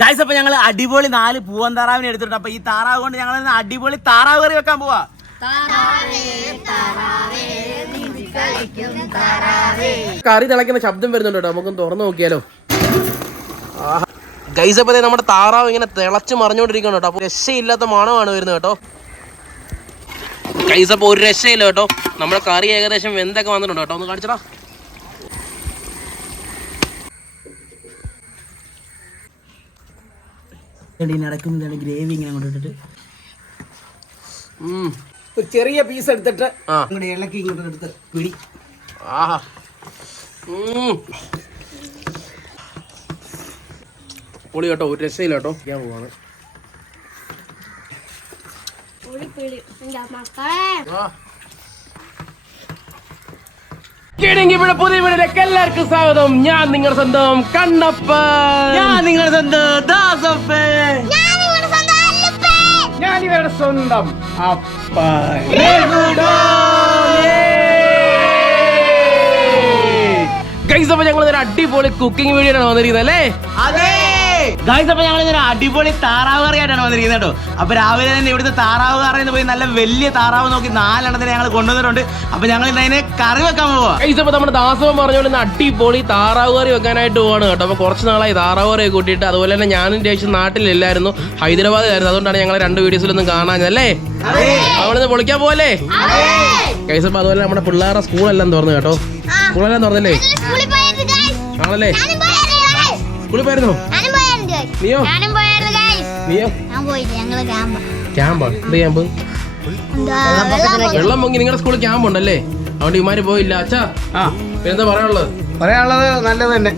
Guys അപ്പൊ ഞങ്ങൾ അടിപൊളി നാല് പൂവൻ താറാവിനെ എടുത്തിട്ടുണ്ട്. അപ്പൊ ഈ താറാവ് കൊണ്ട് ഞങ്ങൾ അടിപൊളി താറാവ് കറി വെക്കാൻ പോവാ. കറി തിളയ്ക്കുന്ന ശബ്ദം വരുന്നുണ്ടോ നമുക്കൊന്ന് തുറന്നു നോക്കിയാലോ. ഗൈസ് അപ്പൊ നമ്മുടെ താറാവ് ഇങ്ങനെ തിളച്ച് മറിഞ്ഞോണ്ടിരിക്കണം കേട്ടോ. അപ്പൊ രക്ഷയില്ലാത്ത മണമാണ് വരുന്നത് കേട്ടോ. ഗൈസ് അപ്പൊ ഒരു രക്ഷയില്ല കേട്ടോ. നമ്മുടെ കറി ഏകദേശം വെന്തൊക്കെ വന്നിട്ടുണ്ട് കേട്ടോ. ഒന്ന് കാണിച്ചടാ. ഇതിനിടയ്ക്കും ഇതാണ് ഗ്രേവി ഇങ്ങനെ കൊണ്ടിട്ടിട്ട് ഒരു ചെറിയ പീസ് എടുത്തിട്ട് ഇങ്ങോട്ട് ഇളക്കി ഇങ്ങോട്ട് എടുത്ത് പിടി. ആഹാ. ഒരു പൊളി കേട്ടോ ഒരു രക്ഷയില്ല കേട്ടോ. ഞാൻ പോവാണ്. മക്കളെ. ഇവിടെ പുതിയ വീടിലേക്ക് എല്ലാവർക്കും സ്വാഗതം. ഞാൻ നിങ്ങളുടെ സ്വന്തം കണ്ണപ്പ ഞാൻ നിങ്ങളുടെ സ്വന്തം ദാസപ്പേ. ഞാൻ ഇവരുടെ സ്വന്തം അപ്പ ഗൈസ് അപ്പൊ ഞങ്ങൾ ഒരു അടിപൊളി കുക്കിംഗ് വീഡിയോ ആണ് വന്നിരിക്കുന്നത് അല്ലേ? അതെ. ഗായ്സ് അപ്പൊ ഞങ്ങൾ ഇങ്ങനെ അടിപൊളി താറാവ് കറിയായിട്ടാണ് വന്നിരിക്കുന്നത് കേട്ടോ. അപ്പൊ രാവിലെ തന്നെ ഇവിടുത്തെ താറാവ് കറിയെന്ന് പോയി നല്ല വലിയ താറാവ് നോക്കി നാലെണ്ണത്തിന് ഞങ്ങൾ കൊണ്ടുവന്നിട്ടുണ്ട്. അപ്പൊ ഞങ്ങൾ അതിനെ കറി വെക്കാൻ പോവാ. ഗൈസ് അപ്പൊ നമ്മുടെ ദാസവൻ പറഞ്ഞോണ്ട് അടിപൊളി താറാവ് കറി വെക്കാനായിട്ട് പോവാണ് കേട്ടോ. അപ്പൊ കുറച്ച് നാളായി താറാവ് കറി കൂട്ടിയിട്ട്. അതുപോലെ തന്നെ ഞാനും ദേശം നാട്ടിലില്ലായിരുന്നു. ഹൈദരാബാദിലായിരുന്നു. അതുകൊണ്ടാണ് ഞങ്ങൾ രണ്ട് വീഡിയോസിലൊന്നും കാണാഞ്ഞല്ലേ അവളിന്ന് പൊളിക്കാൻ പോവല്ലേ? ഗൈസ് അപ്പൊ അതുപോലെ നമ്മുടെ പിള്ളേരുടെ സ്കൂളെല്ലാം തുറന്നു കേട്ടോ. സ്കൂളെല്ലാം തുറന്നല്ലേ. ആണല്ലേ. സ്കൂളിൽ പോയിരുന്നോ. നീയോ? ഞാനും പോയായിരുന്നു guys. നീയോ? ഞാൻ പോയില്ല ഞങ്ങൾ ക്യാമ്പ് ക്യാമ്പാ എന്ത് ക്യാമ്പ് എന്താ വെള്ളം പൊങ്ങി. നിങ്ങളുടെ സ്കൂളിൽ ക്യാമ്പ് ഉണ്ടല്ലേ? അതുകൊണ്ട് ഇമാര് പോയില്ല. അച്ഛാ ആ. പിന്നെന്താ പറയാനുള്ളത്? പറയാനുള്ളത് നല്ലത് തന്നെ.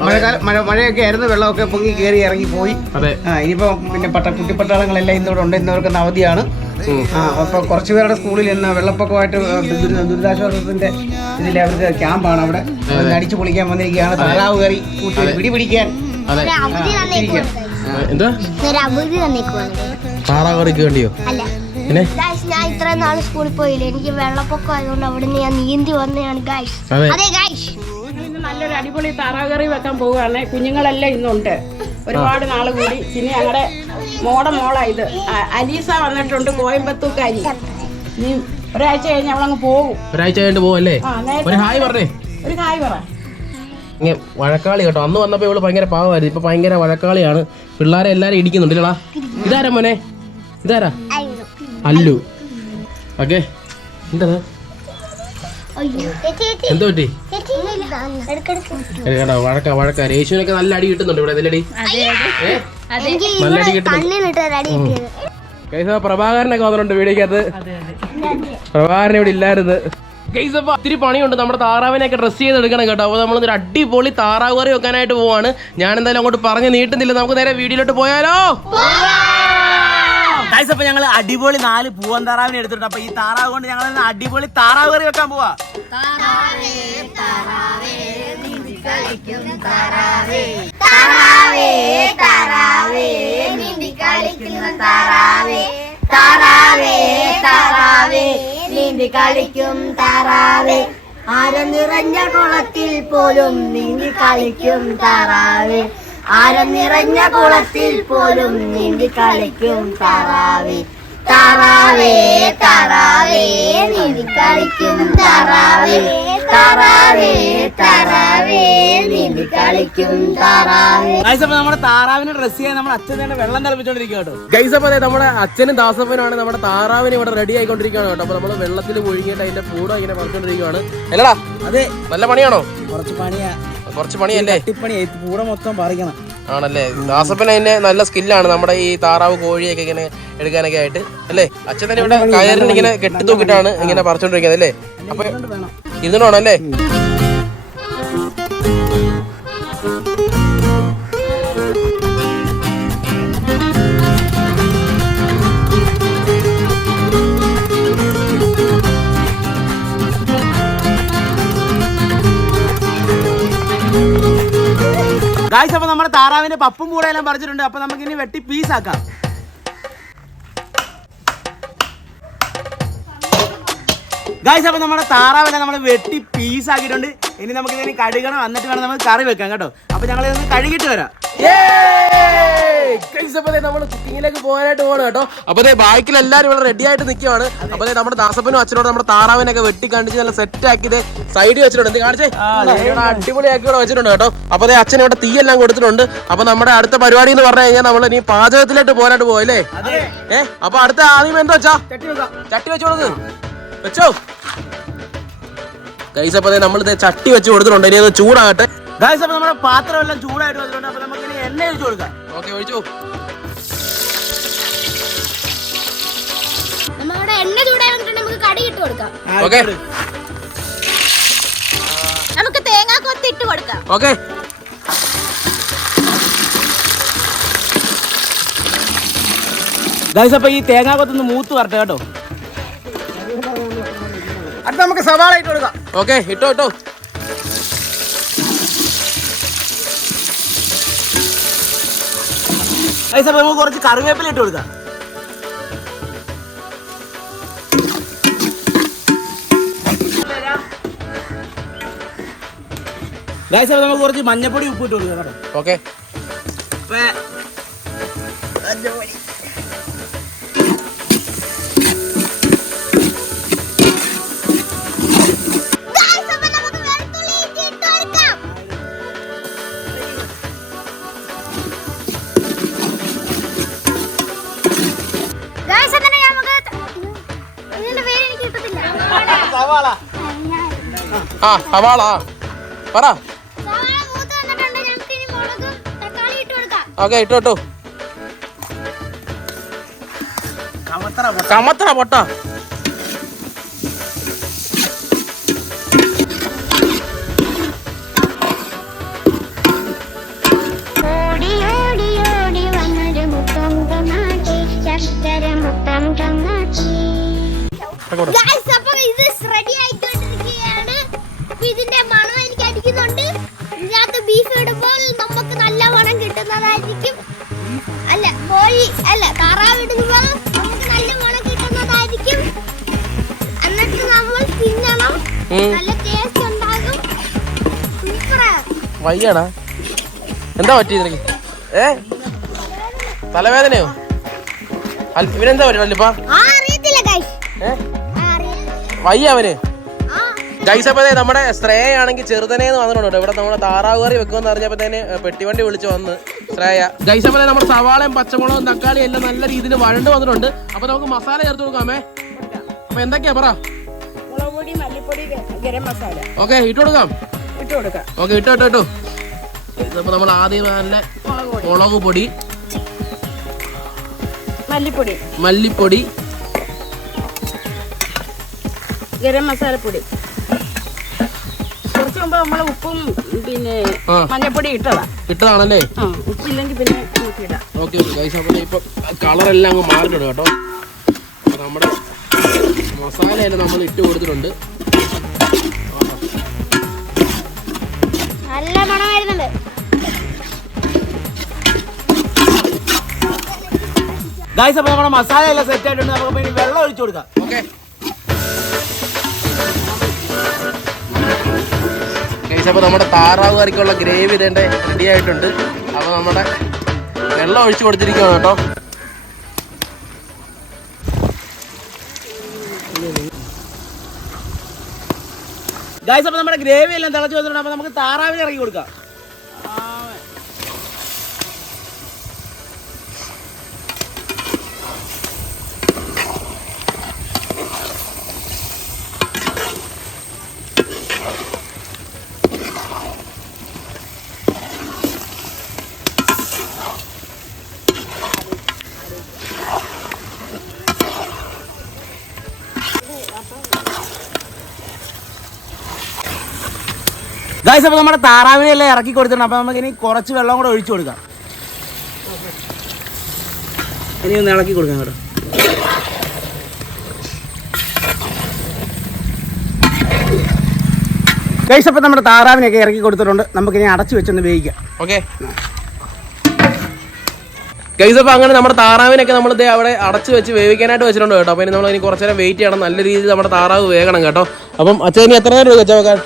മഴക്കാലം മഴ മഴയൊക്കെ ആയിരുന്നു വെള്ളമൊക്കെ പൊങ്ങി കയറി ഇറങ്ങി പോയി. അതെ. ആ ഇനിയിപ്പോ പിന്നെ പട്ട കുട്ടിപ്പട്ടാളങ്ങളെല്ലാം ഇന്നിവിടെ ഉണ്ട് ഇന്നവർക്ക് അവധിയാണ്. ആ അപ്പൊ കുറച്ചു പേരുടെ സ്കൂളിൽ ഇന്ന് വെള്ളപ്പൊക്കമായിട്ട് ദുരിത- ദുരിതാശ്വാസത്തിന്റെ ഇതിൽ അവർക്ക് ക്യാമ്പാണ് അവിടെ. അടിച്ചു പൊളിക്കാൻ വന്നിരിക്കുകയാണ്. താറാവ് കയറി കൂട്ടി പിടി പിടിക്കാൻ അതെ. അവധി തന്നേക്കുവാണ് എന്താ. താറാവ് വേണ്ടിയോ? അല്ല. പിന്നെ? ഞാൻ ഇത്ര നാൾ സ്കൂളിൽ പോയില്ല? എനിക്ക് വെള്ളപ്പൊക്കം ആയതുകൊണ്ട് അവിടെ ഞാൻ നീന്തി വന്നതാണ് ഗൈസ് അതെ. ഗൈസ് നല്ലൊരു അടിപൊളി താറാകറി വെക്കാൻ പോവുകയാണ്. കുഞ്ഞുങ്ങളെല്ലാം ഇന്നുണ്ട്. ഒരുപാട് നാൾ കൂടി. പിന്നെ ഞങ്ങളുടെ മോടെ മോളാ ഇത്. അലീസ വന്നിട്ടുണ്ട് കോയമ്പത്തൂക്കാരി നീ ഒരാഴ്ച കഴിഞ്ഞ് അവളങ്ങ് പോകും ഒരാഴ്ച കഴിഞ്ഞിട്ട് പോവല്ലേ? അല്ലേ ഒരു ഹായ് പറഞ്ഞേ. ഒരു കായ് പറ. ഇങ്ങനെ വഴക്കാളി കേട്ടോ. അന്ന് വന്നപ്പോ ഇവൾ ഭയങ്കര പാവമായിരുന്നു. ഇപ്പൊ ഭയങ്കര വഴക്കാളിയാണ്. പിള്ളേരെ എല്ലാരും ഇടിക്കുന്നുണ്ട്. ഇല്ലടാ. ഇതാരാ മോനെ? ഇതാരാ? അല്ലു. ഓക്കെ. എന്താ? എന്തോ പറ്റി? കേട്ടോ വഴക്ക വഴക്ക. രേശുവിനൊക്കെ നല്ല അടി കിട്ടുന്നുണ്ട് ഇവിടെ. അതിലടി? നല്ല അടി അപ്പൊ പ്രഭാകരനൊക്കെ വന്നിട്ടുണ്ട് വീടിക്കകത്ത്. പ്രഭാകരൻ ഇവിടെ ഇല്ലായിരുന്നു. ഗൈസ് അപ്പൊ ഒത്തിരി പണിയുണ്ട്. നമ്മുടെ താറാവിനെയൊക്കെ ഡ്രസ് ചെയ്തെടുക്കണം കേട്ടോ. അപ്പോൾ നമ്മളൊരു ഒരു അടിപൊളി താറാവ് കറി വെക്കാനായിട്ട് പോവാണ്. ഞാൻ എന്തായാലും അങ്ങോട്ട് പറഞ്ഞ് നീട്ടുന്നില്ല. നമുക്ക് നേരെ വീഡിയോയിലോട്ട് പോയാലോ? ഗൈസ് അപ്പൊ ഞങ്ങൾ അടിപൊളി നാല് പൂവൻ താറാവിനെ എടുത്തിട്ട് അപ്പൊ ഈ താറാവ് കൊണ്ട് ഞങ്ങൾ അടിപൊളി താറാവ് കറി വെക്കാൻ പോവാ. താറാവേ താറാവേ. താറാവേ. താറാവേ താറാവേ നീന്തി കളിക്കും താറാവേ. ആര നിറഞ്ഞ കുളത്തിൽ പോലും നീന്തി കളിക്കും താറാവേ. ആര നിറഞ്ഞ കുളത്തിൽ പോലും നീന്തി കളിക്കും താറാവേ. താറാവേ താറാവേ നീന്തി കളിക്കും താറാവേ താറാവേ താറാവേ നീന്തി കളിക്കും താറാവേ. ഗൈസ് അപ്പൊ നമ്മുടെ താറാവിനെ ഡ്രസ് ചെയ്യാൻ നമ്മുടെ അച്ഛൻ തന്നെ വെള്ളം തിളപ്പിച്ചോണ്ടിരിക്കുക കേട്ടോ. ഗൈസ് അപ്പൊ അതെ നമ്മുടെ അച്ഛനും ദാസപ്പനാണ് നമ്മുടെ താറാവിനെ ഇവിടെ റെഡി ആയിക്കൊണ്ടിരിക്കുകയാണ് കേട്ടോ. അപ്പൊ നമ്മൾ വെള്ളത്തിൽ ഒഴുകിയിട്ട് അതിന്റെ കൂടെ ഇങ്ങനെ പറിച്ചോണ്ടിരിക്കുകയാണ് അല്ലടാ അതെ. നല്ല പണിയാണോ? കുറച്ച് പണിയാ. കുറച്ച് പണിയല്ലേ? പണി പൂട മൊത്തം പറിക്കണം. ആണല്ലേ? ദാസപ്പൻ അതിന്റെ നല്ല സ്കില്ലാണ് നമ്മുടെ ഈ താറാവ് കോഴിയൊക്കെ ഇങ്ങനെ എടുക്കാനൊക്കെ ആയിട്ട്. അല്ലേ? അച്ഛൻ തന്നെ ഇവിടെ കയറിന് ഇങ്ങനെ കെട്ടി തൂക്കിട്ടാണ് ഇങ്ങനെ പറിച്ചോണ്ടിരിക്കുന്നത് അല്ലേ? അപ്പൊ ഇരുന്നോണം ഗായ്സ് അപ്പൊ നമ്മുടെ താറാവിന്റെ പപ്പും കൂടെ എല്ലാം പറിച്ചിട്ടുണ്ട്. അപ്പൊ നമുക്ക് ഇനി വെട്ടി പീസ് ആക്കാം. ഗായ്സ് അപ്പൊ നമ്മുടെ താറാവിനെ നമ്മൾ വെട്ടി പീസ് ആക്കിയിട്ടുണ്ട്. ഇനി നമുക്ക് ഇതിന് കഴുകണം. എന്നിട്ട് വേണം നമുക്ക് കറി വെക്കാം കേട്ടോ. അപ്പൊ ഞങ്ങൾ ഇതൊന്ന് കഴുകിയിട്ട് വരാം. നമ്മൾ കുക്കിങ്ങിലേക്ക് പോകാനായിട്ട് പോകണം കേട്ടോ. അപ്പൊ ബാക്കിൽ എല്ലാവരും ഇവിടെ റെഡി ആയിട്ട് നിൽക്കുവാണ് അപ്പൊ നമ്മുടെ ദാസപ്പനും അച്ഛനോട് നമ്മുടെ താറാവിനൊക്കെ വെട്ടി കണ്ടിച്ച് നല്ല സെറ്റ് ആക്കി സൈഡിൽ വെച്ചിട്ടുണ്ട്. എന്ത് കാണിച്ചേ? അടിപൊളിയാക്കി ഇവിടെ വെച്ചിട്ടുണ്ട് കേട്ടോ. അപ്പൊ അച്ഛൻ ഇവിടെ തീയെല്ലാം കൊടുത്തിട്ടുണ്ട്. അപ്പൊ നമ്മുടെ അടുത്ത പരിപാടി എന്ന് പറഞ്ഞു കഴിഞ്ഞാൽ നമ്മൾ ഇനി പാചകത്തിലോട്ട് പോകാനായിട്ട് പോയല്ലേ ഏഹ് അപ്പൊ അടുത്ത ആദ്യം എന്താ വെച്ചാ? ചട്ടി വെച്ചോളത് വെച്ചോ. ഗൈസ് അപ്പൊ നമ്മൾ ചട്ടി വെച്ച് കൊടുത്തിട്ടുണ്ട്. ഇനി അത് ചൂടാകട്ടെ. ഗൈസ് അപ്പൊ നമ്മുടെ പാത്രം എല്ലാം ചൂടായിട്ട് വന്നിട്ടുണ്ട്. അപ്പൊ നമുക്ക് ഇനി എണ്ണ ഒഴിച്ചു കൊടുക്കാം. ഓക്കെ ഒഴിച്ചു. നമ്മുടെ എണ്ണ ചൂടായി വന്നിട്ടുണ്ട്. നമുക്ക് കടി ഇട്ട് കൊടുക്കാം. ഓക്കെ നമുക്ക് തേങ്ങാ കൊത്തി ഇട്ട് കൊടുക്കാം. ഓക്കെ ഗായ്സ് അപ്പൊ ഈ തേങ്ങാ കൊത്തൊന്ന് മൂത്ത് വരട്ടെ കേട്ടോ. അടുത്ത നമുക്ക് സവാള ഇട്ട് കൊടുക്കാം. ഓക്കെ ഇട്ടോ ഇട്ടോ. ഗായ്സ് അപ്പൊ നമുക്ക് കുറച്ച് കറിവേപ്പില ഇട്ട് കൊടുക്കാം. നമുക്ക് കുറച്ച് മഞ്ഞപ്പൊടി ഉപ്പ് ഇട്ട് കൊടുക്കാം കേട്ടോ. ഓക്കെ. ആ സവാള. പറ. മൂത്ത് വന്നിട്ടുണ്ട്. നമുക്ക് മുളകും തക്കാളി ഇട്ട് കൊടുക്കാം. ഓക്കെ ഇട്ടു ഇട്ടു. കമത്തറ കമത്തറ പൊട്ട. ഇത് റെഡി ഓടി ഇതിന്റെ മണം എനിക്ക് അടിക്കുന്നുണ്ട്. ഇതിനകത്ത് ബീഫ് ഇടുമ്പോൾ നമുക്ക് നല്ല മണം കിട്ടുന്നതായിരിക്കും. അല്ല കോഴി അല്ല താറാവ് ഇടുമ്പോൾ നമുക്ക് നല്ല മണം കിട്ടുന്നതായിരിക്കും. എന്നിട്ട് നമ്മൾ തിന്നണം. നല്ല ടേസ്റ്റ് ഉണ്ടാകും. സൂപ്പറാ എന്താ പറ്റി നിനക്ക്? ഏ? തലവേദനയോ? ഇവനെന്താ പറ്റി അറിയില്ല വയ്യ അവന്. ഗൈസ് അപ്പൊ നമ്മുടെ ശ്രേയ ആണെങ്കിൽ ചെറുതനേന്ന് വന്നിട്ടുണ്ട് ഇവിടെ നമ്മുടെ താറാവ് കറി വെക്കുമെന്ന് അറിഞ്ഞപ്പോഴത്തേന് പെട്ടിവണ്ടി വിളിച്ച് വന്ന്. ശ്രേയ ഗൈസ് അപ്പൊ ദേ നമ്മുടെ സവാളയും പച്ചമുളകും തക്കാളിയും എല്ലാം നല്ല രീതിയിൽ വഴണ്ട് വന്നിട്ടുണ്ട്. അപ്പൊ നമുക്ക് മസാല ചേർത്ത് കൊടുക്കാമേ. അപ്പൊ എന്തൊക്കെയാ പറ? മുളക് മല്ലിപ്പൊടി ഗരം മസാല. ഓക്കെ ഇട്ട് കൊടുക്കാം. ഇട്ട് കൊടുക്കാം. ഓക്കെ ഇട്ടോ ഇട്ടോ ഇട്ടോ. അപ്പോൾ നമ്മൾ ആദ്യം നല്ല മുളക് പൊടി മല്ലിപ്പൊടി. മല്ലിപ്പൊടി ഗരം മസാലപ്പൊടി. മുമ്പ് ഉപ്പും പിന്നെ. മഞ്ഞപ്പൊടി ഇട്ടതാ. ഇട്ടതാണല്ലേ? ഉപ്പില്ലെങ്കിൽ പിന്നെ നമുക്ക് ഇടാം ഓക്കെ. ഓക്കെ ഗൈസ് അപ്പോൾ ഇപ്പം കളറെല്ലാം അങ്ങ് മാറിയിട്ടുണ്ട് കേട്ടോ. അപ്പോൾ നമ്മുടെ മസാലയെല്ലാം നമ്മൾ ഇട്ട് കൊടുത്തിട്ടുണ്ട്. നല്ല മണം വരുന്നുണ്ട് ഗായ്സ് അപ്പൊ നമ്മുടെ മസാല എല്ലാം സെറ്റ് ആയിട്ടുണ്ട് നമുക്ക് വെള്ളം ഒഴിച്ചു കൊടുക്കാം. ഓക്കെ. ഗൈസ് അപ്പോൾ നമ്മുടെ താറാവ് കറിക്കുള്ള ഗ്രേവി ഇതേണ്ട റെഡി ആയിട്ടുണ്ട്. അപ്പോൾ നമ്മുടെ വെള്ളം ഒഴിച്ച് കൊടുത്തിരിക്കുകയാണ് കേട്ടോ. ഗായ്സ് അപ്പോൾ നമ്മുടെ ഗ്രേവി എല്ലാം തിളച്ച് വന്നിട്ടുണ്ട്. അപ്പോൾ നമുക്ക് താറാവിനെ ഇറക്കി കൊടുക്കാം. ഗായ്സ് അപ്പോൾ നമ്മുടെ താറാവിനെ എല്ലാം ഇറക്കി കൊടുത്തിട്ടുണ്ട്. അപ്പൊ നമുക്ക് ഇനി കുറച്ച് വെള്ളം കൂടെ ഒഴിച്ചു കൊടുക്കാം. ഇനി ഒന്ന് ഇളക്കി കൊടുക്കാം കേട്ടോ. ഗൈസ് അപ്പം നമ്മുടെ താറാവിനെയൊക്കെ ഇറക്കി കൊടുത്തിട്ടുണ്ട്. നമുക്കിനി അടച്ചു വെച്ചൊന്ന് വേവിക്കാം. ഓക്കെ ഗൈസ് അപ്പോൾ അങ്ങനെ നമ്മുടെ താറാവിനൊക്കെ നമ്മൾ ഇതേ അവിടെ അടച്ച് വെച്ച് വേവിക്കാനായിട്ട് വെച്ചിട്ടുണ്ട് കേട്ടോ. അപ്പോൾ ഇനി നമ്മൾ ഇനി കുറച്ച് നേരം വെയിറ്റ് ചെയ്യണം. നല്ല രീതിയിൽ നമ്മുടെ താറാവ് വേഗണം കേട്ടോ. അപ്പം അച്ഛൻ ഇനി എത്ര നേരം വെച്ചാൽ വെക്കാൻ?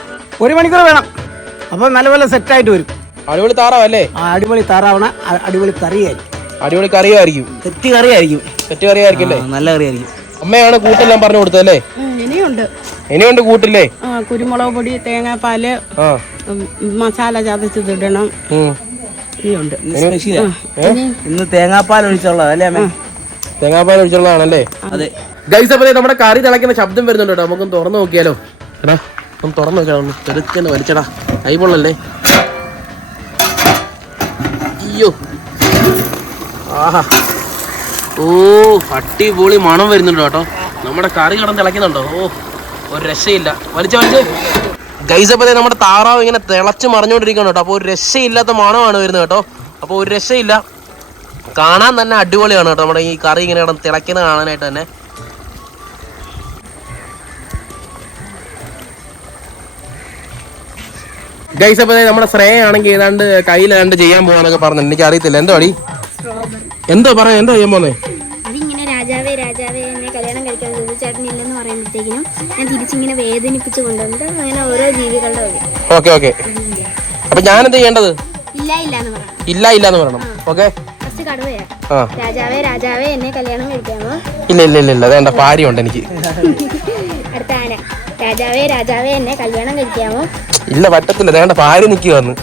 ഒരു മണിക്കൂർ വേണം. അപ്പോൾ നല്ലപോലെ സെറ്റ് ആയിട്ട് വരും. അടിപൊളി താറാവല്ലേ? ആ അടിപൊളി താറാവണ അ- അടിപൊളി കറിയായിരിക്കും. അടിപൊളി കറിയായിരിക്കും. തെറ്റ് കറിയായിരിക്കും. സെറ്റ് കറിയായിരിക്കും അല്ലേ? ആ, നല്ല കറിയായിരിക്കും. അമ്മയാണ് കൂട്ടെല്ലാം പറഞ്ഞു കൊടുത്തല്ലേ ഇനിയുണ്ട്. ഇനിയുണ്ട് കൂട്ടില്ലേ? ആ, കുരുമുളക് പൊടി തേങ്ങാപ്പാൽ ആ. ഉം, മസാല ചതച്ചതിടണം ഉം. ഇനിയുണ്ട്. സ്പെഷ്യലാ ഇനി ഇന്ന് തേങ്ങാപ്പാൽ ഒഴിച്ചുള്ളത് അല്ലേ അമ്മേ? തേങ്ങാപ്പാൽ ഒഴിച്ചുള്ളതാണല്ലേ? അതെ. ഗൈസ് അപ്പൊ ദേ നമ്മുടെ കറി തിളയ്ക്കുന്ന ശബ്ദം വരുന്നുണ്ട് കേട്ടോ. നമുക്കൊന്ന് തുറന്നു നോക്കിയാലോ. എടാ ഒന്ന് തുറന്നു നോക്കാം ചെറുക്കന്നെ വലിച്ചടാ. കൈപൊള്ളല്ലേ? അയ്യോ. ആഹാ. ഓ അടിപൊളി മണം വരുന്നുണ്ട് കേട്ടോ? നമ്മുടെ കറി കടന്ന് തിളയ്ക്കുന്നുണ്ടോ? ഓ ഒരു രക്ഷയില്ല. വലിച്ച വലിച്ച്. ഗൈസപ്പതേ നമ്മുടെ താറാവ് ഇങ്ങനെ തിളച്ച് മറിഞ്ഞുകൊണ്ടിരിക്കണോ കേട്ടോ. അപ്പോൾ ഒരു രക്ഷയില്ലാത്ത മണമാണ് വരുന്നത് കേട്ടോ. അപ്പോൾ ഒരു രക്ഷയില്ല. കാണാൻ തന്നെ അടിപൊളിയാണ് കേട്ടോ. നമ്മുടെ ഈ കറി ഇങ്ങനെ കിടന്ന് തിളയ്ക്കുന്നത് കാണാനായിട്ട് തന്നെ. ഗൈസ് അപ്പൊ നമ്മുടെ ശ്രേയ ആണെങ്കിൽ ഏതാണ്ട് കയ്യിൽ ഏതാണ്ട് ചെയ്യാൻ പോകാന്നൊക്കെ പറഞ്ഞു എനിക്ക് അറിയത്തില്ല. എന്തോ അടി? എന്തോ പറയാ എന്തോ ചെയ്യാൻ പോന്നെ? അതിങ്ങനെ രാജാവേ രാജാവേ എന്നെ കല്യാണം കഴിക്കാൻ ചേട്ടൻ ഇല്ലെന്ന് പറയുമ്പോഴത്തേക്കിനും ഞാൻ തിരിച്ചിങ്ങനെ വേദനിപ്പിച്ച് കൊണ്ടുവന്നിട്ട് അങ്ങനെ ഓരോ ജീവികളുടെ ഓക്കെ ഓക്കെ. അപ്പൊ ഞാൻ എന്ത് ചെയ്യേണ്ടത്? ഇല്ല ഇല്ല എന്ന് പറയണം. ഇല്ല ഇല്ല എന്ന് പറയണം ഓക്കെ രാജാവേ രാജാവേ എന്നെ കല്യാണം കഴിക്കാമോ? ഇല്ല ഇല്ല ഇല്ല ഇല്ല. അതെന്താ ഭാര്യ ഉണ്ട് എനിക്ക്. അടുത്ത ആന. രാജാവേ രാജാവേ എന്നെ കല്യാണം കഴിക്കാമോ? ഇല്ല പറ്റത്തില്ല വേണ്ട പാര് നിൽക്കുക വന്ന്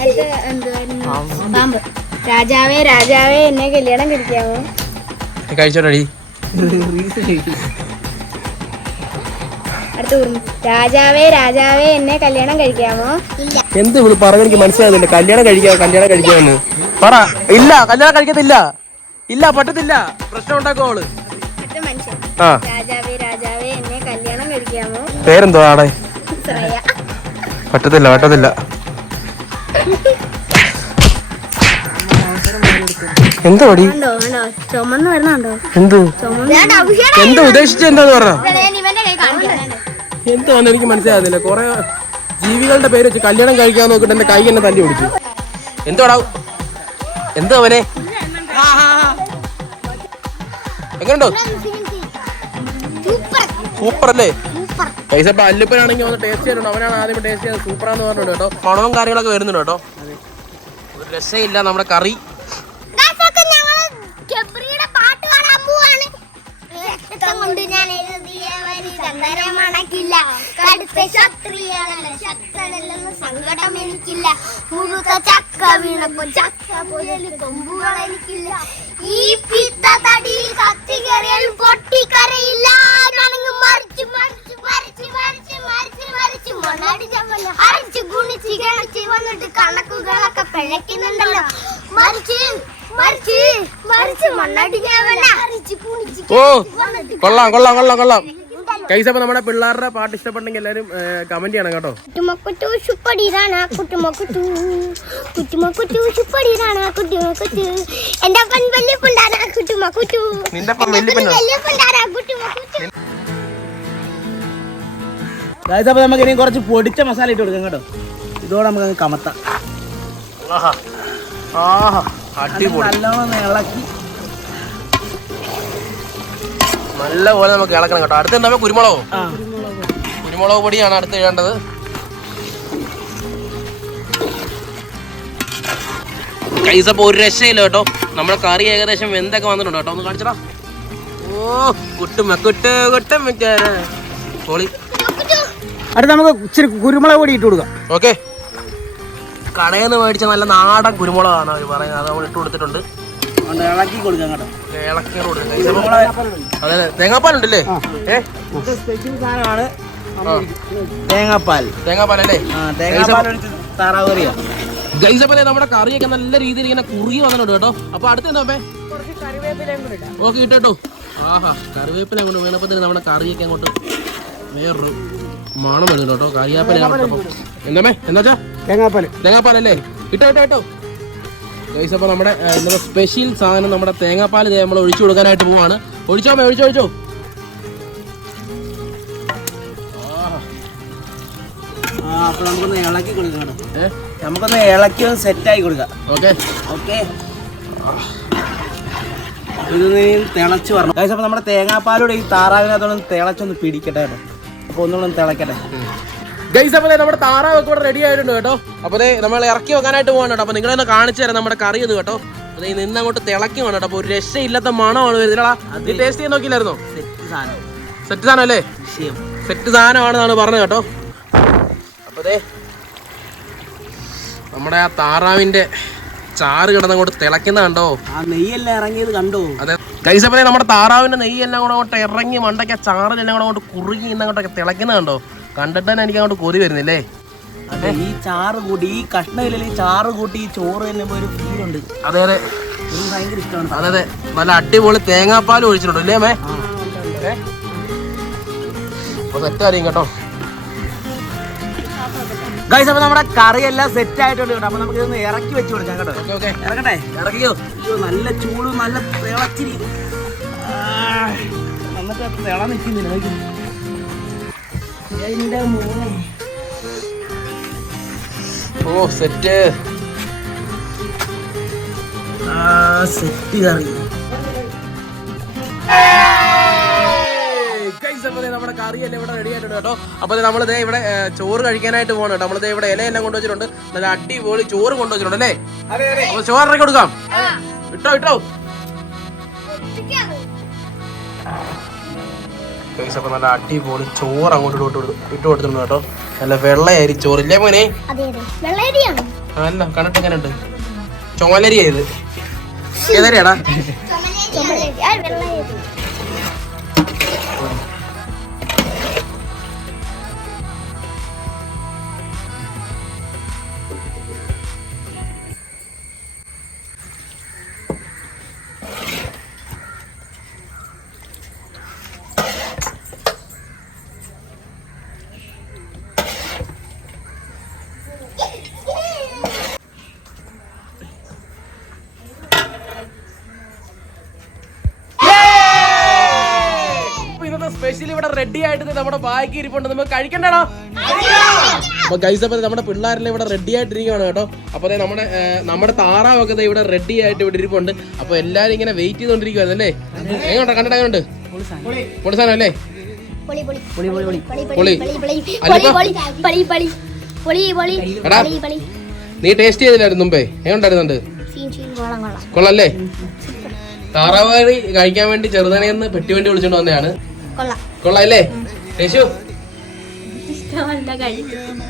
അടുത്ത എന്തുവായിരുന്നു പാമ്പ്. രാജാവേ രാജാവേ എന്നെ കല്യാണം കഴിക്കാമോ? കഴിച്ചോടടി. അടുത്ത രാജാവേ രാജാവേ എന്നെ കല്യാണം കഴിക്കാമോ? എന്ത് ഇവൾ പറഞ്ഞു എനിക്ക് മനസ്സിലാകുന്നില്ല കല്യാണം കഴിക്കാമോ കല്യാണം കഴിക്കാമെന്ന് പറ. ഇല്ല കല്യാണം കഴിക്കത്തില്ല. ഇല്ല പറ്റത്തില്ല. പ്രശ്നം ഉണ്ടാക്കും അവൾ. ആ. പേരെന്തോ ആടെ? പറ്റത്തില്ല പറ്റത്തില്ല. എന്തോ അടി ഉണ്ടോ ഉണ്ടോ ചുമന്ന് വരുന്നുണ്ടോ എന്ത് എന്തോ ഉദ്ദേശിച്ച എന്താന്ന് പറഞ്ഞ എന്തോ എന്തോന്ന് എനിക്ക് മനസ്സിലാകുന്നില്ല കുറെ ജീവികളുടെ പേര് വെച്ച് കല്യാണം കഴിക്കാൻ നോക്കിട്ട് എന്റെ കൈ എന്നെ തല്ലി പിടിച്ചു. എന്തോടാ? എന്തോ അവനെ? എങ്ങനെയുണ്ടോ സൂപ്പർ. അല്ലേ പൈസ പല്ലുപ്പനാണെങ്കിൽ ഒന്ന് ടേസ്റ്റ് ചെയ്തിട്ടുണ്ട് അവനാണ് ആദ്യം ടേസ്റ്റ് ചെയ്തത് സൂപ്പറാന്ന് പറഞ്ഞിട്ടുണ്ട് കേട്ടോ. മണവും കാര്യങ്ങളൊക്കെ വരുന്നുണ്ട് കേട്ടോ. ഒരു രസമില്ല നമ്മുടെ കറി. ഈ പിത്ത തടിയിൽ കത്തി കയറിയാൽ പൊട്ടിക്കരയില്ല. ഗുണിച്ച് ഗണിച്ച് വന്നിട്ട് കണക്കുകളൊക്കെ പിഴയ്ക്കുന്നുണ്ടല്ലോ. ഓ കൊള്ളാം കൊള്ളാം കൊള്ളാം കൊള്ളാം. കൈസ അപ്പൊ നമ്മുടെ പിള്ളേരുടെ പാട്ട് ഇഷ്ടപ്പെട്ടെങ്കിൽ എല്ലാരും കമന്റ് ചെയ്യണം കേട്ടോ. കുട്ടുമക്കുട്ടു ശുപ്പടിതാണ് കുട്ടുമക്കുട്ടു. കുട്ടുമക്കുട്ടു എന്റെ അപ്പൻ വല്യപ്പുണ്ടാണ് കുട്ടുമക്കുട്ടു. നിന്റെ അപ്പൻ? വല്യപ്പുണ്ടാണ് ഗായ്സ് അപ്പൊ നമുക്ക് ഇനി കുറച്ച് പൊടിച്ച മസാല ഇട്ട് കൊടുക്കാം കേട്ടോ. ഇതോടെ നമുക്ക് അങ്ങ് കമത്താം. നല്ലോണം ഇളക്കി. നല്ല പോലെ നമുക്ക് ഇളക്കണം കേട്ടോ. അടുത്ത് എന്താ കുരുമുളകോ. കുരുമുളക് പൊടിയാണ് അടുത്ത് ഇടേണ്ടത്. കൈസ അപ്പൊ ഒരു രക്ഷയില്ല കേട്ടോ. നമ്മുടെ കറി ഏകദേശം വെന്തൊക്കെ വന്നിട്ടുണ്ട് കേട്ടോ. ഒന്ന് കാണിച്ചടാ. ഓ കുട്ടുമ്മ കുട്ട് കുട്ടുമ്മ പൊളി. അടുത്ത് നമുക്ക് ഇച്ചിരി കുരുമുളക് പൊടി ഇട്ട് കൊടുക്കാം. ഓക്കെ. കടയിൽ നിന്ന് മേടിച്ച നല്ല നാടൻ കുരുമുളകാണ് അവർ പറയുന്നത്. അത് നമ്മൾ ഇട്ട് കൊടുത്തിട്ടുണ്ട്. ഇളക്കി കൊടുക്കാം കേട്ടോ. ഇളക്കി കൊടുക്കും. അതെ തേങ്ങാപ്പാലുണ്ടല്ലേ സാധനമാണ്. തേങ്ങാപ്പാൽ. തേങ്ങാപ്പാൽ ഒഴിച്ച് താറാവ് കറിയാ ഗൈസ് അപ്പൊ നമ്മുടെ കറിയൊക്കെ നല്ല രീതിയിൽ ഇങ്ങനെ കുറുകി വന്നിട്ടുണ്ട് കേട്ടോ. അപ്പൊ അടുത്ത് എന്താ അപ്പേ? ഓക്കെ ഇട്ടോ ആഹാ കറിവേപ്പില അങ്ങോട്ട് വേണപ്പത്തിന് നമ്മുടെ കറിയൊക്കെ അങ്ങോട്ട് വേറൊരു മണം വരുന്നുണ്ട് കേട്ടോ. കറിയാപ്പില എന്താ എന്താച്ചാ തേങ്ങാപ്പാൽ തേങ്ങാപ്പാലല്ലേ? ഇട്ടോ ഇട്ടോ ഇട്ടോ. ഗൈസ് അപ്പോൾ നമ്മുടെ ഇന്നത്തെ സ്പെഷ്യൽ സാധനം നമ്മുടെ തേങ്ങാപ്പാൽ നമ്മൾ ഒഴിച്ചു കൊടുക്കാനായിട്ട് പോവാണ്. ഒഴിച്ചോ മേ ഒഴിച്ചോ ഒഴിച്ചോ. അപ്പൊ നമുക്കൊന്ന് ഇളക്കി കൊടുക്കാം കേട്ടോ. ഏ? നമുക്കൊന്ന് ഇളക്കി ഒന്ന് സെറ്റായി കൊടുക്കാം. ഓക്കെ. ഓക്കെ. ഇത് നീ തിളച്ച് വരണം. ഗൈസ് നമ്മുടെ തേങ്ങാപ്പാലൂടെ ഈ താറാവിനകത്തോളം തിളച്ചൊന്ന് പിടിക്കട്ടെ കേട്ടോ. അപ്പൊ ഒന്നുകൂടെ ഒന്ന് തിളക്കട്ടെ. ഗൈസ് അപ്പോൾ നമ്മുടെ താറാവ് ഇവിടെ റെഡി ആയിട്ടുണ്ട് കേട്ടോ. അപ്പോൾ നമ്മൾ ഇറക്കി വെക്കാനായിട്ട് പോകണം കേട്ടോ. അപ്പോൾ നിങ്ങടെന്ന് കാണിച്ചു തരാം നമ്മുടെ കറി ഇത് കേട്ടോ. അതെ നിന്ന് അങ്ങോട്ട് തിളക്കി വേണം കേട്ടോ. അപ്പൊ ഒരു രക്ഷയില്ലാത്ത മണമാണ് വരുന്നില്ലടാ അത് ടേസ്റ്റ് ചെയ്യാൻ നോക്കിയില്ലായിരുന്നോ? സെറ്റ് സാധനം. അല്ലേ? സെറ്റ് സാധനമാണെന്നാണ് പറഞ്ഞത് കേട്ടോ. അപ്പോൾ നമ്മുടെ ആ താറാവിന്റെ ചാറ് കിടന്നങ്ങോട്ട് തിളക്കുന്ന കണ്ടോ? ആ നെയ്യെല്ലാം ഇറങ്ങിയത് കണ്ടോ? അതെ. കൈസപ്പതേ നമ്മുടെ താറാവിന്റെ നെയ്യ് എല്ലാം കൂടെ അങ്ങോട്ട് ഇറങ്ങി മണ്ടയ്ക്ക് ചാറിലെല്ലാം കൂടെ അങ്ങോട്ട് കുറുകി ഇന്നങ്ങോട്ടൊക്കെ തിളക്കുന്ന കണ്ടോ? കണ്ടിട്ട് തന്നെ എനിക്ക് അങ്ങോട്ട് കൊതി വരുന്നില്ലേ? അതെ ഈ ചാറ് കൂട്ടി ഈ കഷ്ണയിലെ ഈ ചാറ് കൂട്ടി ഈ ചോറ് തന്നെ ഒരു ഫീലുണ്ട് അതെ അതെ. ഭയങ്കര ഇഷ്ടമാണ്. അതെ അതെ. നല്ല അടിപൊളി തേങ്ങാപ്പാൽ ഒഴിച്ചിട്ടുണ്ടോ അല്ലേ അമ്മേ? അപ്പൊ തെറ്റാരെയും കേട്ടോ. ഗൈസ് അപ്പൊ നമ്മുടെ കറിയെല്ലാം സെറ്റ് ആയിട്ടുണ്ട് കേട്ടോ. അപ്പൊ നമുക്ക് ഇതൊന്ന് ഇറക്കി വെച്ച് കൊടുക്കാം കേട്ടോ. ഇറങ്ങട്ടെ ഇറക്കിയോ അയ്യോ നല്ല ചൂടും നല്ല തിളച്ചിരി. നമുക്ക് തിള നിൽക്കുന്നില്ല. എന്റെ മോനെ. ഓ സെറ്റ് സെറ്റ് കറി. നമ്മുടെ കറിയെല്ലാം ഇവിടെ റെഡി ആയിട്ടുണ്ട് കേട്ടോ. അപ്പോൾ നമ്മൾ ദേ ഇവിടെ ചോറ് കഴിക്കാനായിട്ട് പോകണം കേട്ടോ. നമ്മൾ ഇവിടെ ഇലയെല്ലാം കൊണ്ടുവച്ചിട്ടുണ്ട്. നല്ല അടിപൊളി ചോറ് കൊണ്ടുവച്ചിട്ടുണ്ട് അല്ലേ? അതെ അതെ. അപ്പൊ ചോറ് ഇറക്കി കൊടുക്കാം ഇട്ടോ ഇട്ടോ. ഗൈസ് അപ്പൊ നല്ല അടിപൊളി ചോറ് അങ്ങോട്ട് ഇട്ട് കൊടുത്തു ഇട്ട് കൊടുത്തിട്ടുണ്ട് കേട്ടോ. നല്ല വെള്ളയരി ചോറ് ഇല്ലേ മോനെ? അതെ അതെ. വെള്ളരിയാണ് അല്ല കണ്ടിട്ട് എങ്ങനെ ഉണ്ട് ചുമലരി. ആയത് ഏതരിയാടാ സ്പെഷ്യൽ ഇവിടെ റെഡി ആയിട്ട് നമ്മുടെ ബാക്കി ഇരിപ്പുണ്ട്. നമുക്ക് കഴിക്കണ്ടടാ. അപ്പൊ ഗൈസ് അപ്പൊ നമ്മുടെ പിള്ളേരെല്ലാം ഇവിടെ റെഡി ആയിട്ടിരിക്കുകയാണ് കേട്ടോ. അപ്പൊ നമ്മുടെ നമ്മുടെ താറാവൊക്കെ ദേ ഇവിടെ റെഡി ആയിട്ട് ഇവിടെ ഇരിപ്പുണ്ട്. അപ്പൊ എല്ലാരും ഇങ്ങനെ വെയിറ്റ് ചെയ്തോണ്ടിരിക്കുവല്ലേ എങ്ങോട്ടാ കണ്ടിട്ട് എങ്ങനെയുണ്ട്? പൊളി സാധനം അല്ലേ? പൊളി പൊളി. പൊളി പൊളി പൊളി. പൊളി പൊളി. പൊളി പൊളി പൊളി. പൊളി പൊളി പൊളി. പൊളി പൊളി. എടാ. പൊളി പൊളി. നീ ടേസ്റ്റ് ചെയ്തില്ലായിരുന്നു മുമ്പേ. എങ്ങോട്ടായിരുന്നുണ്ട് സീൻ സീൻ കൊള്ളാം കൊള്ളാം. കൊള്ളല്ലേ താറാവ് കഴിക്കാൻ വേണ്ടി ചെറുതനെന്ന് പെട്ടി വേണ്ടി വിളിച്ചോണ്ട് വന്നതാണ്. കൊള്ളാം. കൊള്ളാല്ലേ? രേശു?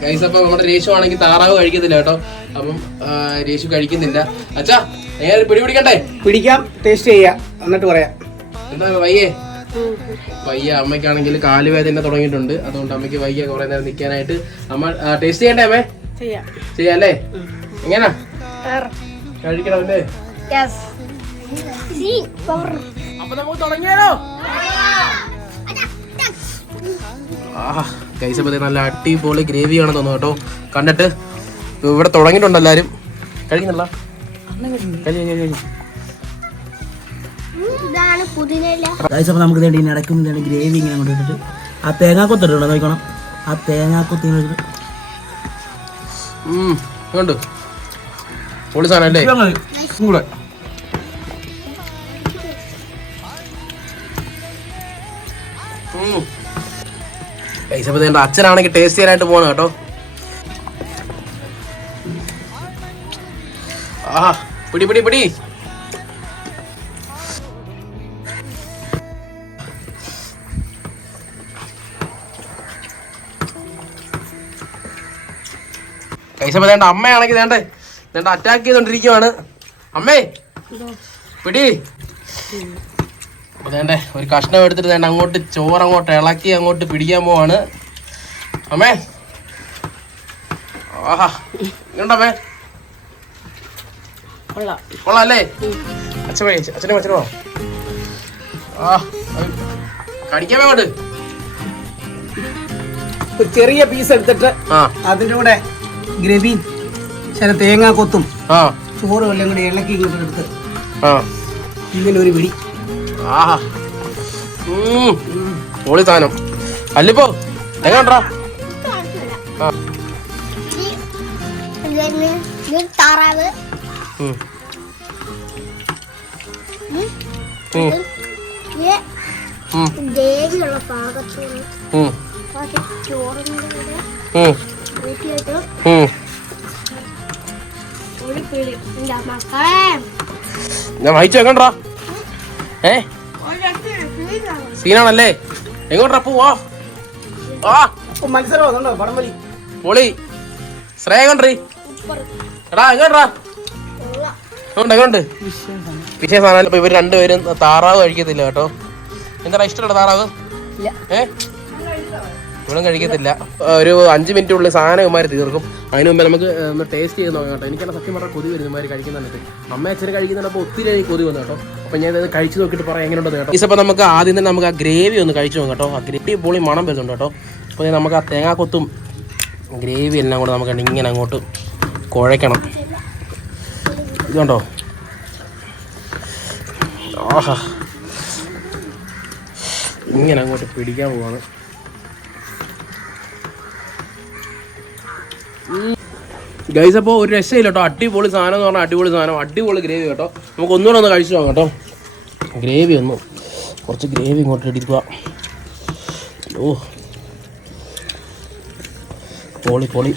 ഗൈസ് അപ്പൊ നമ്മുടെ രേശു ആണെങ്കിൽ താറാവ് കഴിക്കത്തില്ല കേട്ടോ. അപ്പം രേശു കഴിക്കുന്നില്ല. അച്ഛാ നേരെ പിടി പിടിക്കണ്ടേ? പിടിക്കാം ടേസ്റ്റ് ചെയ്യാം. എന്നിട്ട് പറയാം. എന്താ വയ്യേ? വയ്യ അമ്മയ്ക്കാണെങ്കിൽ കാലുവേദന തുടങ്ങിയിട്ടുണ്ട്. അതുകൊണ്ട് അമ്മയ്ക്ക് വയ്യ കുറെ നേരം നിൽക്കാനായിട്ട്. അമ്മ ടേസ്റ്റ് ചെയ്യണ്ടേ അമ്മേ? ചെയ്യാം. ചെയ്യാല്ലേ? എങ്ങനാ? കഴിക്കണം അല്ലേ? അപ്പൊ നമുക്ക് തുടങ്ങിയാലോ? ഗൈസ് അപ്പൊ നല്ല അടിപൊളി ഗ്രേവി ആണെന്ന് തോന്നുന്നു കേട്ടോ. കണ്ടിട്ട് ഇവിടെ തുടങ്ങിയിട്ടുണ്ട് എല്ലാരും. കഴിക്കുന്നില്ല? അപ്പൊ നമുക്ക് വേണ്ടി ഇടയ്ക്കും ഗ്രേവി ഇങ്ങനെ കൊണ്ട് ഇട്ടിട്ട്. ആ തേങ്ങാക്കൊത്ത് ഇടണം നോക്കണം. ആ തേങ്ങാക്കൊത്തി ഇതുണ്ട് പൊളി സാധനം അല്ലേ? കൂടെ. ഗൈസ് എന്റെ അച്ഛനാണെങ്കിൽ ടേസ്റ്റ് ചെയ്യാനായിട്ട് പോകണം കേട്ടോ. ആഹാ പിടി പിടി പിടി. വേണ്ട അമ്മയാണെങ്കിൽ വേണ്ടേ വേണ്ട അറ്റാക്ക് ചെയ്തോണ്ടിരിക്കുവാണ്. അമ്മേ പിടി. അപ്പൊ വേണ്ടേ ഒരു കഷ്ണം എടുത്തിട്ട് വേണ്ട അങ്ങോട്ട് ചോറ് അങ്ങോട്ട് ഇളക്കി അങ്ങോട്ട് പിടിക്കാൻ പോവാണ്. അമ്മേ. ആഹാ. കൊള്ളാല്ലേ കൊള്ളാം. അല്ലേ അച്ഛൻ അച്ഛനെ അച്ഛനോ ആ വേണ്ട ഒരു ചെറിയ പീസ് എടുത്തിട്ട് അതിന്റെ കൂടെ ഗ്രവിയും ചില തേങ്ങാ കൊത്തും ചോറും എല്ലാം കൂടി ഇളക്കി ഇങ്ങോട്ട് എടുത്ത് ഇങ്ങനെ ഒരു പിടി. ആഹാ. പൊളി സാധനം. അല്ലിപ്പോ എങ്ങോട്ടാ താറാവ്. ദേവിയുള്ള ഉം. കുറച്ച് ചോറിന്റെ കൂടെ സീനാണല്ലേ? എങ്ങോട്ടാ പോവാ ആ മത്സരം പൊളി. ശ്രേയ കണ്ടി എടാ എങ്ങോട്ടാ? എങ്ങോട്ട് എങ്ങോട്ട് വിഷയ സാധനം. ഇപ്പൊ ഇവർ രണ്ടുപേരും താറാവ് കഴിക്കത്തില്ല കേട്ടോ. എന്താ ഇഷ്ടമുള്ള താറാവ്? ഏ? ഇവളും കഴിക്കത്തില്ല. ഒരു അഞ്ച് മിനിറ്റുള്ളിൽ സാധനം ഇവന്മാർ തീർക്കും. അതിന് മുമ്പ് നമുക്ക് ഒന്ന് ടേസ്റ്റ് ചെയ്ത് നോക്കാം കേട്ടോ. എനിക്കാണ് സത്യം പറഞ്ഞാൽ കൊതി വരുന്നത് ഇവന്മാർ കഴിക്കുന്നുണ്ട് അമ്മ അച്ഛനെ കഴിക്കുന്നുണ്ടപ്പോൾ ഒത്തിരി കൊതി വന്നു കേട്ടോ. അപ്പോൾ ഞാൻ ഇത് കഴിച്ച് നോക്കിയിട്ട് പറയാം എങ്ങനെയുണ്ട് കേട്ടോ. ഇപ്പൊ നമുക്ക് ആദ്യം തന്നെ നമുക്ക് ആ ഗ്രേവി ഒന്ന് കഴിച്ചു നോക്കാം കേട്ടോ. ആ ഗ്രേവി പൊളി മണം വരുന്നുണ്ട് കേട്ടോ. അപ്പോൾ നമുക്ക് ആ തേങ്ങാക്കൊത്തും ഗ്രേവി എല്ലാം കൂടെ നമുക്ക് ഇങ്ങനെ അങ്ങോട്ട് കുഴയ്ക്കണം ഇതുണ്ടോ ആഹാ. ഇങ്ങനെ അങ്ങോട്ട് പിടിക്കാൻ പോവാണ്. ഗൈസ് അപ്പോൾ ഒരു രസമില്ല കേട്ടോ. അടിപൊളി സാധനം എന്ന് പറഞ്ഞാൽ അടിപൊളി സാധനം. അടിപൊളി ഗ്രേവി കേട്ടോ. നമുക്ക് ഒന്നുകൂടെ ഒന്ന് കഴിച്ചു നോക്കാം കേട്ടോ. ഗ്രേവി ഒന്ന്. കുറച്ച് ഗ്രേവി ഇങ്ങോട്ട് എടുക്കുക. ഓ. പൊളി പൊളി.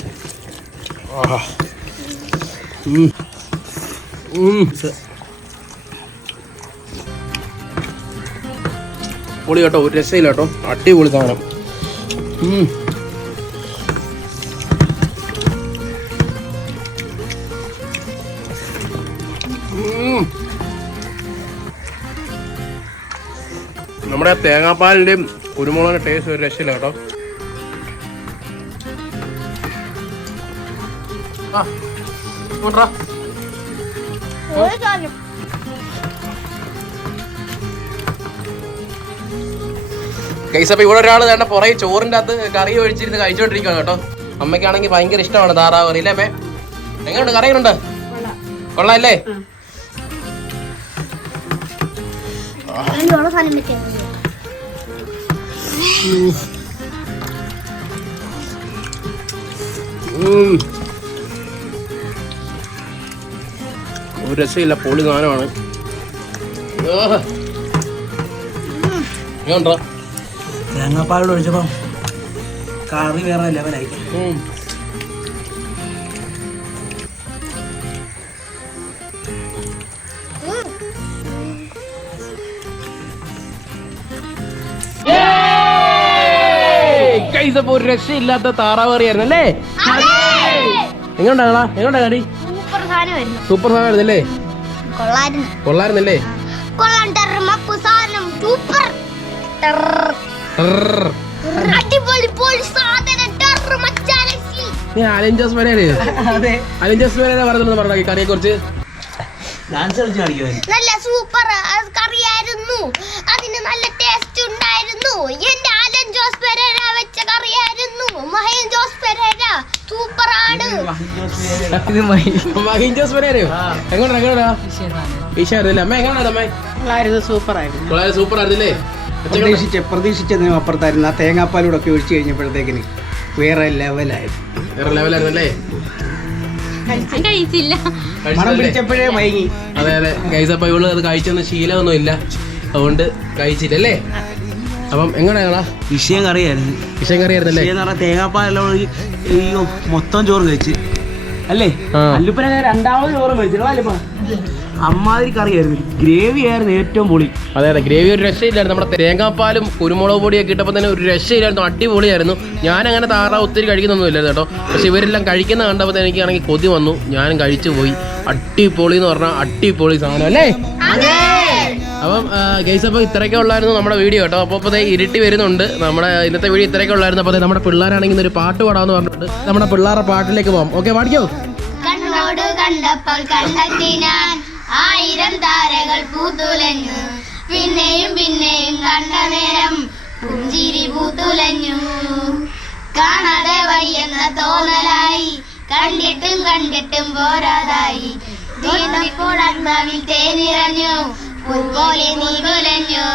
ഉം. പൊളി കേട്ടോ ഒരു രസമില്ല കേട്ടോ. അടിപൊളി സാധനം. നമ്മുടെ തേങ്ങാപ്പാലിന്റെയും കുരുമുളകിന്റെ ടേസ്റ്റ് ഒരു രക്ഷയില്ല കേട്ടോ. ഗൈസ് ഇവിടെ ഒരാൾ വേണ്ട പുറകെ ചോറിന്റെ അകത്ത് കറി ഒഴിച്ചിരുന്ന് കഴിച്ചുകൊണ്ടിരിക്കുകയാണ് കേട്ടോ. അമ്മയ്ക്കാണെങ്കിൽ ഭയങ്കര ഇഷ്ടമാണ് താറാവ് കറി അല്ലേ അമ്മേ? എങ്ങനെയുണ്ട് കറിയുണ്ട് കൊള്ളാം കൊള്ളാല്ലേ ഒരു രസമില്ല പൊളി സാധനമാണ്. തേങ്ങാപ്പാലോട് ഒഴിച്ചപ്പം കറി വേറെ ലെവലായി അപ്പൊ ഒരു രക്ഷയില്ലാത്ത താറാവ് കറിയായിരുന്നു അല്ലേ എങ്ങോട്ടാ എങ്ങോട്ടാ കടി? സൂപ്പർ സാധനം അല്ലേ കൊള്ളായിരുന്നു. കൊള്ളായിരുന്നല്ലേ. നീ അലൻ അലൻ പറഞ്ഞ? കറിയെ കുറിച്ച്. നല്ല സൂപ്പർ കറിയായിരുന്നു. അതിന് നല്ല ടേസ്റ്റ് ഉണ്ടായിരുന്നു. എന്റെ ആലൻ ജോസ് പെരേര വെച്ച കറിയായിരുന്നു മഹേൻ ജോസ് പെരേര സൂപ്പർ ആണ് ഇത് മൈ മഹിൻ ജോസ് വരെയോ എങ്ങോട്ടാ എങ്ങോട്ടാ? ഈശായിരുന്നില്ല അമ്മ എങ്ങോട്ടാ അമ്മ? കൊള്ളായിരുന്നു സൂപ്പറായിരുന്നു. വളരെ സൂപ്പർ ആയിരുന്നില്ലേ പ്രതീക്ഷിച്ച പ്രതീക്ഷിച്ചതിനും അപ്പുറത്തായിരുന്നു ആ തേങ്ങാപ്പാലൂടെ ഒക്കെ ഒഴിച്ചു കഴിഞ്ഞപ്പോഴത്തേക്കിന് വേറെ ലെവലായിരുന്നു വേറെ ലെവലായിരുന്നല്ലേ കഴിച്ചില്ല. മണം കഴിച്ചതല്ലേ? പിടിച്ചപ്പോഴേ വൈകി അതെ അതെ. ഗൈസ് അപ്പൊ ഇവൾ അത് കഴിച്ചൊന്നും ശീലമൊന്നും ഇല്ല അതുകൊണ്ട് കഴിച്ചില്ലല്ലേ അപ്പം എങ്ങനെയാ വിഷയം കറിയായിരുന്നു. വിഷയം കറിയായിരുന്നു ആയിരുന്നല്ലേ വിഷയം എന്ന് പറഞ്ഞാൽ തേങ്ങാപ്പാലെല്ലാം അയ്യോ മൊത്തം ചോറ് കഴിച്ച്. അല്ലേ. അല്ലുപ്പന രണ്ടാമത് ചോറ് കഴിച്ചു അല്ലുപ്പ. അമ്മാതിരി കറിയായിരുന്നു. ഗ്രേവി ആയിരുന്നു ഏറ്റവും പൊളി. അതെ അതെ. ഗ്രേവി ഒരു രക്ഷയില്ലായിരുന്നു. നമ്മുടെ തേങ്ങാപ്പാലും കുരുമുളക് പൊടിയൊക്കെ ഇട്ടപ്പോൾ തന്നെ ഒരു രക്ഷയില്ലായിരുന്നു. അടിപൊളിയായിരുന്നു. ഞാൻ അങ്ങനെ താറാവ് ഒത്തിരി കഴിക്കുന്നൊന്നും ഇല്ലായിരുന്നു കേട്ടോ. പക്ഷെ ഇവരെല്ലാം കഴിക്കുന്ന കണ്ടപ്പോൾ തന്നെ എനിക്കാണെങ്കിൽ കൊതി വന്നു. ഞാനും കഴിച്ചു പോയി. അടിപൊളി എന്ന് പറഞ്ഞാൽ അടിപൊളി സാധനം അല്ലേ? അപ്പം ഗൈസ് അപ്പോൾ ഇത്രയൊക്കെ ഉള്ളായിരുന്നു നമ്മുടെ വീഡിയോ കേട്ടോ. അപ്പോൾ അപ്പോൾ ഇരുട്ടി വരുന്നുണ്ട്. നമ്മുടെ ഇന്നത്തെ വീഡിയോ ഇത്രയൊക്കെ ഉള്ളായിരുന്നു. അപ്പോൾ നമ്മുടെ പിള്ളേരാണെങ്കിൽ ഒരു പാട്ട് പാടാമെന്ന് പറഞ്ഞിട്ടുണ്ട്. നമ്മുടെ പിള്ളേരുടെ പാട്ടിലേക്ക് പോകാം ഓക്കെ പാടിക്കോ? കണ്ണോട് കണ്ടപ്പോൾ കണ്ടെത്തി ഞാൻ ആയിരം താരകൾ പൂത്തുലഞ്ഞു. പിന്നെയും പിന്നെയും കണ്ട നേരം പുഞ്ചിരി പൂത്തുലഞ്ഞു. കാണാതെ വയ്യെന്ന തോന്നലായി. കണ്ടിട്ടും കണ്ടിട്ടും പോരാതായി. ആത്മാവിൽ തേനിറഞ്ഞു. പൂപോലെ നീ കുലഞ്ഞു.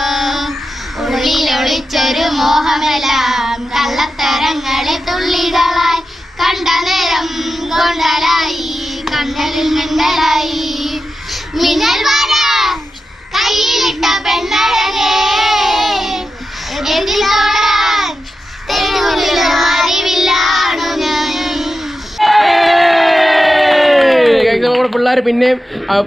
ഉള്ളിലൊളിച്ചൊരു മോഹമെല്ലാം കള്ളത്തരങ്ങളെ തുള്ളികളായി. കണ്ട നേരം കൊണ്ടലായി കണ്ണലിൽ മിന്നലായി. മിന്നൽ വര കയ്യിലിട്ട പെണ്ണഴകേ. എതിലോടാൻ തെരുവിലും അറിവില്ലാണു ഞാൻ. പിള്ളേർ പിന്നെയും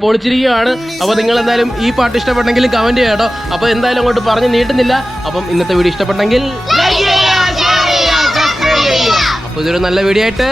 പൊളിച്ചിരിക്കുകയാണ്. അപ്പോൾ നിങ്ങൾ എന്തായാലും ഈ പാട്ട് ഇഷ്ടപ്പെട്ടെങ്കിൽ കമന്റ് ചെയ്യാം കേട്ടോ അപ്പോൾ എന്തായാലും അങ്ങോട്ട് പറഞ്ഞ് നീട്ടുന്നില്ല. അപ്പം ഇന്നത്തെ വീഡിയോ ഇഷ്ടപ്പെട്ടെങ്കിൽ അപ്പോൾ ഇതൊരു നല്ല വീഡിയോ ആയിട്ട്